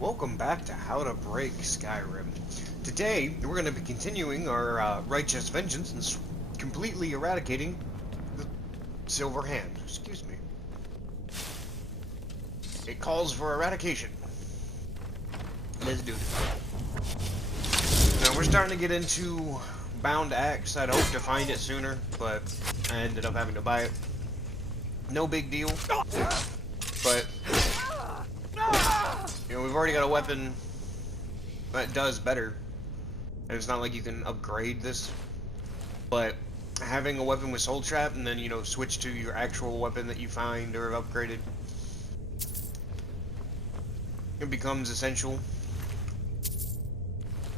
Welcome back to How to Break Skyrim. Today, we're going to be continuing our righteous vengeance and completely eradicating the silverhand. Excuse me. It calls for eradication. Let's do it. Now, we're starting to get into bound axe. I'd hoped to find it sooner, but I ended up having to buy it. No big deal. But you know, we've already got a weapon that does better. And it's not like you can upgrade this. But having a weapon with soul trap and then, you know, switch to your actual weapon that you find or have upgraded, it becomes essential.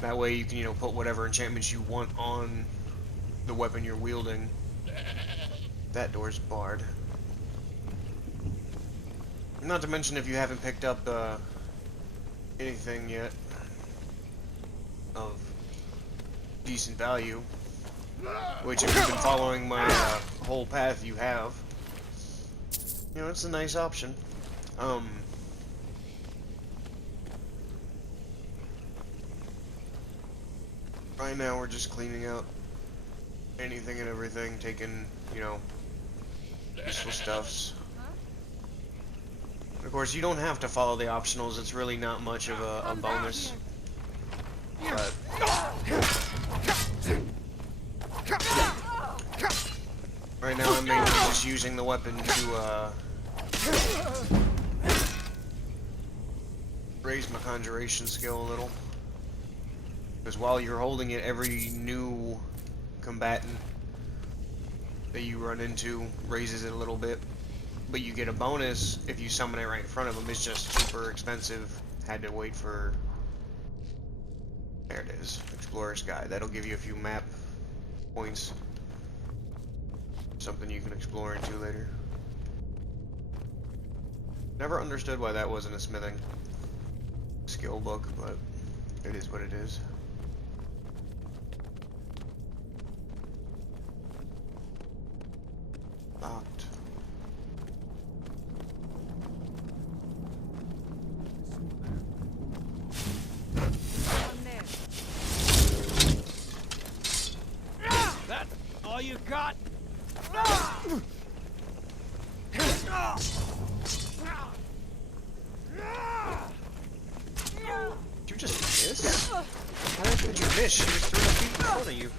That way you can, you know, put whatever enchantments you want on the weapon you're wielding. That door's barred. Not to mention if you haven't picked up anything yet of decent value, which if you've been following my whole path you have, you know, it's a nice option. Right now we're just cleaning out anything and everything, taking, you know, useful stuffs. Of course, you don't have to follow the optionals, it's really not much of a bonus. But right now I'm mainly just using the weapon to raise my conjuration skill a little. Because while you're holding it, every new combatant that you run into raises it a little bit. But you get a bonus if you summon it right in front of them. It's just super expensive. Had to wait for... There it is. Explorer's Guide. That'll give you a few map points. Something you can explore into later. Never understood why that wasn't a smithing skill book, but it is what it is. Locked. All you got? Did you just miss? How did you miss? She was 3 feet in front of you.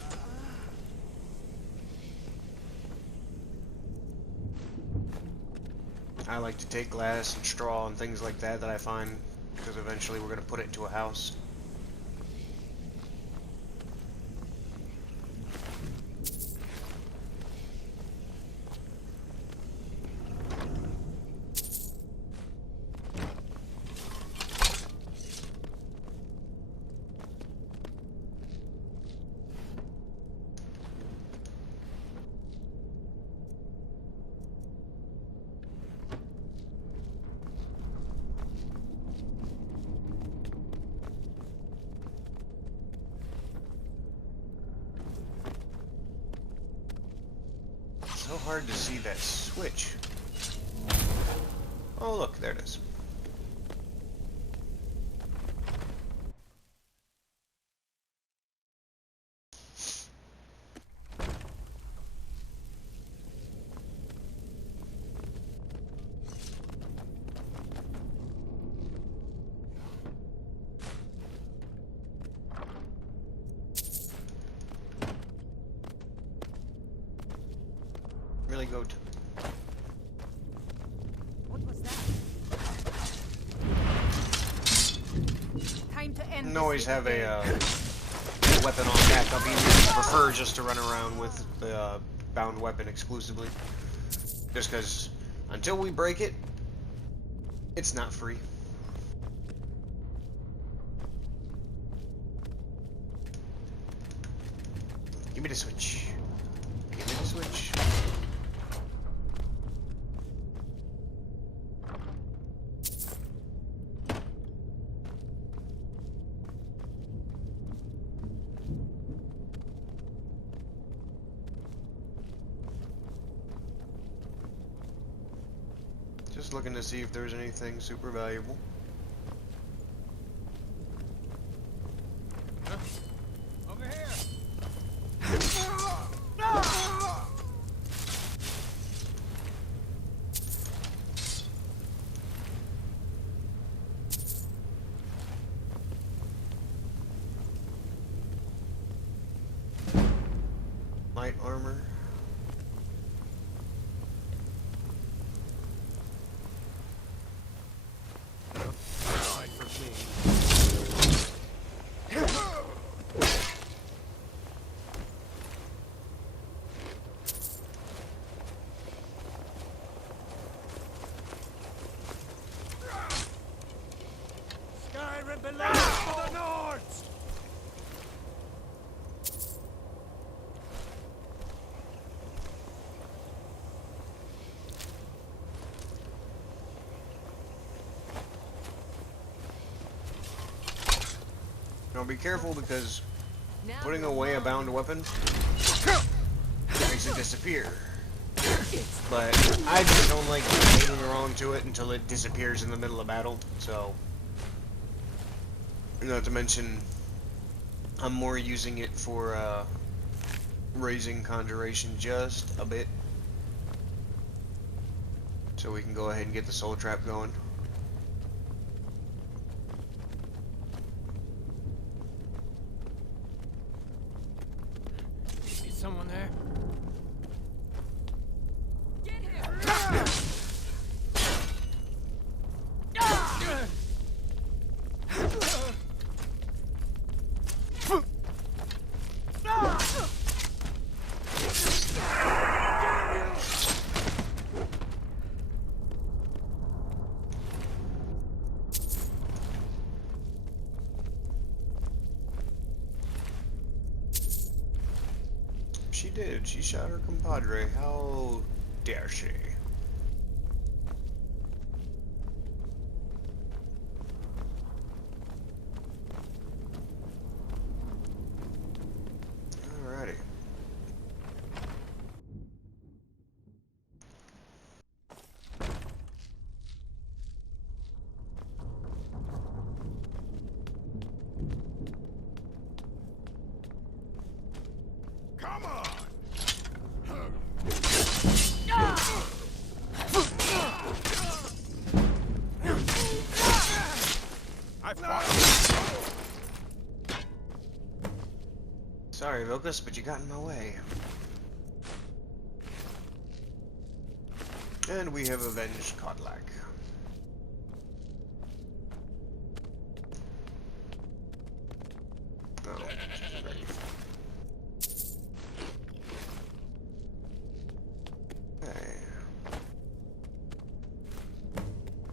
I like to take glass and straw and things like that I find, because eventually we're going to put it into a house. So hard to see that switch. Oh look, there it is. Really good. What was that? Time to end. And always have a weapon on backup. Even if you prefer just to run around with the bound weapon exclusively. Just because until we break it, it's not free. Give me the switch. Give me the switch. Just looking to see if there's anything super valuable. Skyrim belongs to the Nords! Now be careful because putting away a bound weapon makes it disappear. But I just don't like holding on to it until it disappears in the middle of battle, so... Not to mention, I'm more using it for raising conjuration just a bit. So we can go ahead and get the soul trap going. Is someone there? Get him! She did. She shot her compadre. How dare she? Alrighty. Come on! Sorry, Vilcus, but you got in my way. And we have avenged Kodlak. Oh, she's ready. Okay.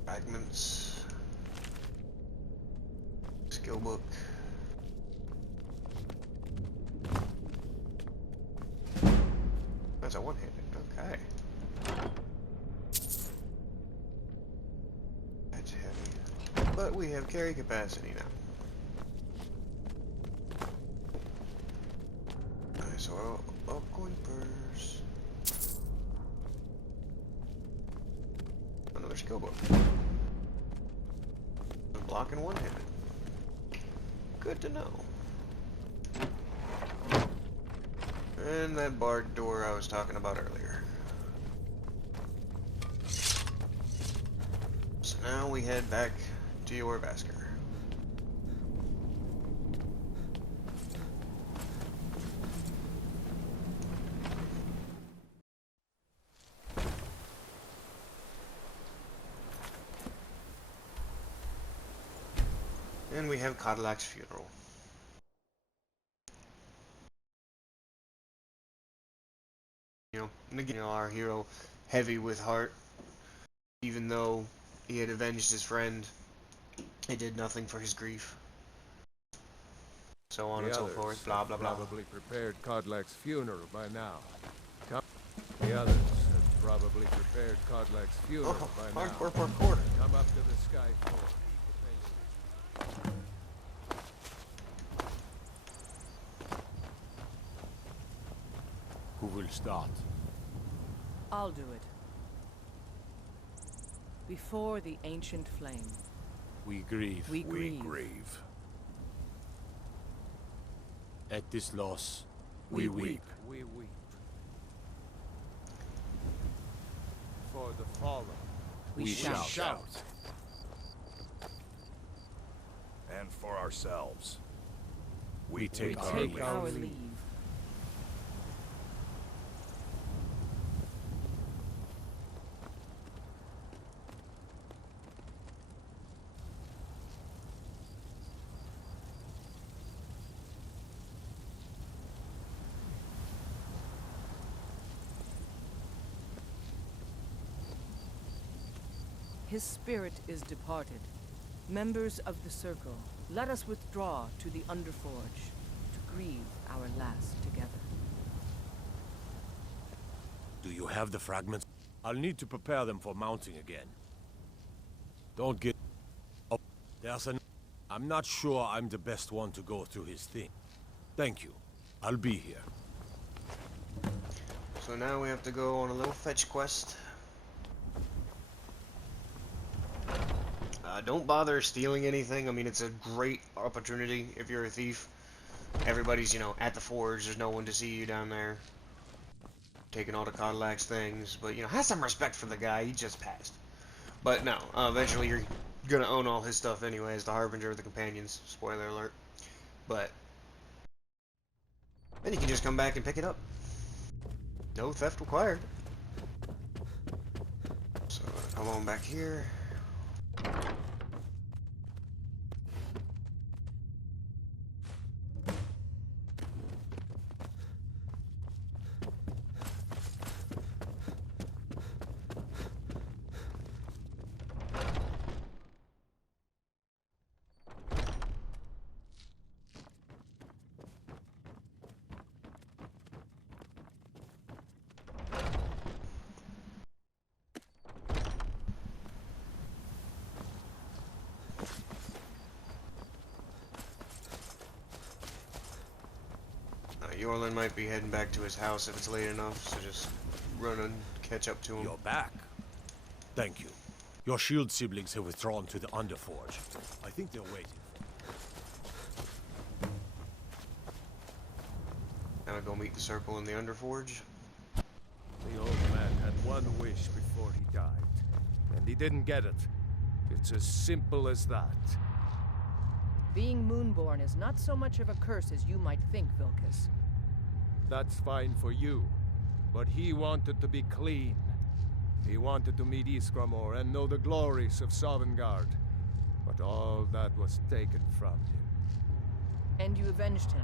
Fragments. Skill book. That's a one-handed. Okay. That's heavy. But we have carry capacity now. Nice oil. Coin purse. Another skill book. Block and one-handed. Good to know. And that barred door I was talking about earlier. So now we head back to your Vasker. And we have Kodlak's funeral. And again, our hero, heavy with heart, even though he had avenged his friend, it did nothing for his grief. So on and so forth, blah blah blah. Probably prepared Kodlak's funeral by now. The others have probably prepared Kodlak's funeral by now. Hardcore parkour. Come up to the sky floor. Who will start? I'll do it. Before the ancient flame. We grieve. We grieve. At this loss, we weep. We weep. For the fallen. We shout. And for ourselves, we We take our take leave. our leave. His spirit is departed. Members of the Circle, let us withdraw to the Underforge to grieve our last together. Do you have the fragments? I'll need to prepare them for mounting again. Don't get... Oh, there's an... I'm not sure I'm the best one to go through his thing. Thank you. I'll be here. So now we have to go on a little fetch quest. Don't bother stealing anything. I mean, it's a great opportunity if you're a thief. Everybody's, you know, at the forge. There's no one to see you down there taking all the Kodlak's things. But, you know, have some respect for the guy. He just passed. But no, eventually you're gonna own all his stuff anyway as the Harbinger of the Companions. Spoiler alert. But then you can just come back and pick it up. No theft required. So, come on back here. Yorlin might be heading back to his house if it's late enough, so just run and catch up to him. You're back. Thank you. Your shield siblings have withdrawn to the Underforge. I think they're waiting. Now I go meet the Circle in the Underforge. The old man had one wish before he died, and he didn't get it. It's as simple as that. Being Moonborn is not so much of a curse as you might think, Vilkas. That's fine for you, but he wanted to be clean. He wanted to meet Iskramor and know the glories of Sovngarde, but all that was taken from him. And you avenged him.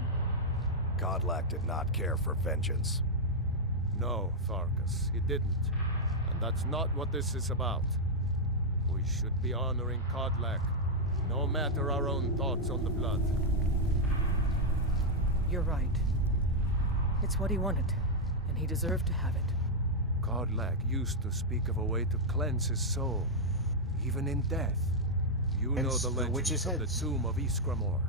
Kodlak did not care for vengeance. No, Farkas, he didn't. And that's not what this is about. We should be honoring Kodlak, no matter our own thoughts on the blood. You're right. It's what he wanted, and he deserved to have it. Kodlak used to speak of a way to cleanse his soul, even in death. You know Hence the the witch's legends of the heads. tomb of Iskramor.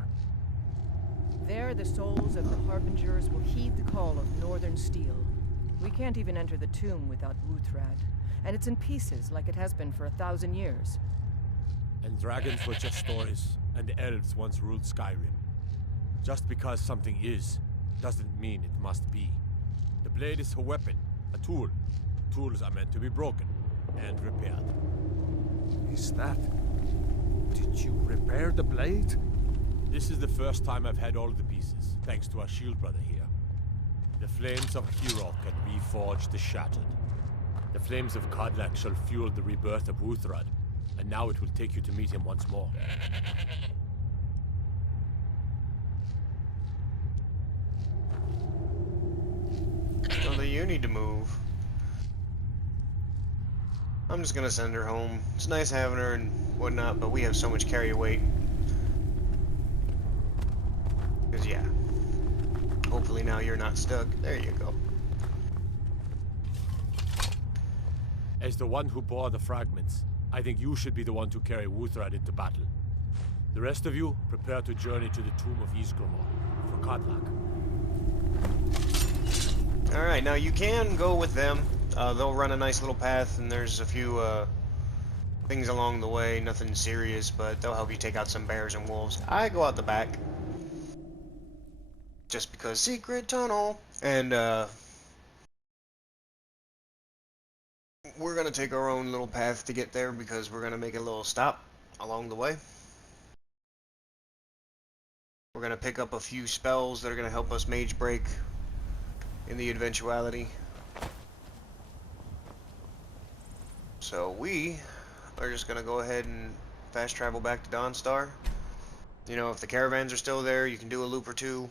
There, the souls of the Harbingers will heed the call of Northern Steel. We can't even enter the tomb without Wuthrad, and it's in pieces like it has been for 1,000 years. And dragons were just stories, and the elves once ruled Skyrim. Just because something is, doesn't mean it must be. The blade is a weapon, a tool. Tools are meant to be broken and repaired. Is that... Did you repair the blade? This is the first time I've had all the pieces, thanks to our shield brother here. The flames of Hero can reforge the shattered. The flames of Kodlak shall fuel the rebirth of Wuthrad, and now it will take you to meet him once more. So you need to move. I'm just gonna send her home. It's nice having her and whatnot, but we have so much carry weight. Cause yeah. Hopefully now you're not stuck. There you go. As the one who bore the fragments, I think you should be the one to carry Wuthrad into battle. The rest of you, prepare to journey to the tomb of Ysgramor for Kodlak. Alright, now you can go with them. They'll run a nice little path, and there's a few things along the way, nothing serious, but they'll help you take out some bears and wolves. I go out the back. Just because secret tunnel. And we're gonna take our own little path to get there because we're gonna make a little stop along the way. We're gonna pick up a few spells that are gonna help us mage break in the eventuality. So we are just gonna go ahead and fast travel back to Dawnstar. You know, if the caravans are still there, you can do a loop or two.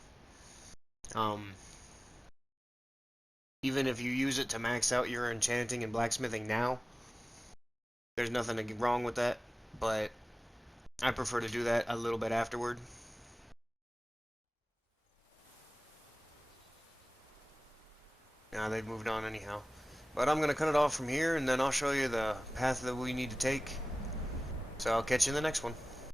Even if you use it to max out your enchanting and blacksmithing now, there's nothing wrong with that, but I prefer to do that a little bit afterward. Now they've moved on anyhow. But I'm going to cut it off from here, and then I'll show you the path that we need to take. So I'll catch you in the next one.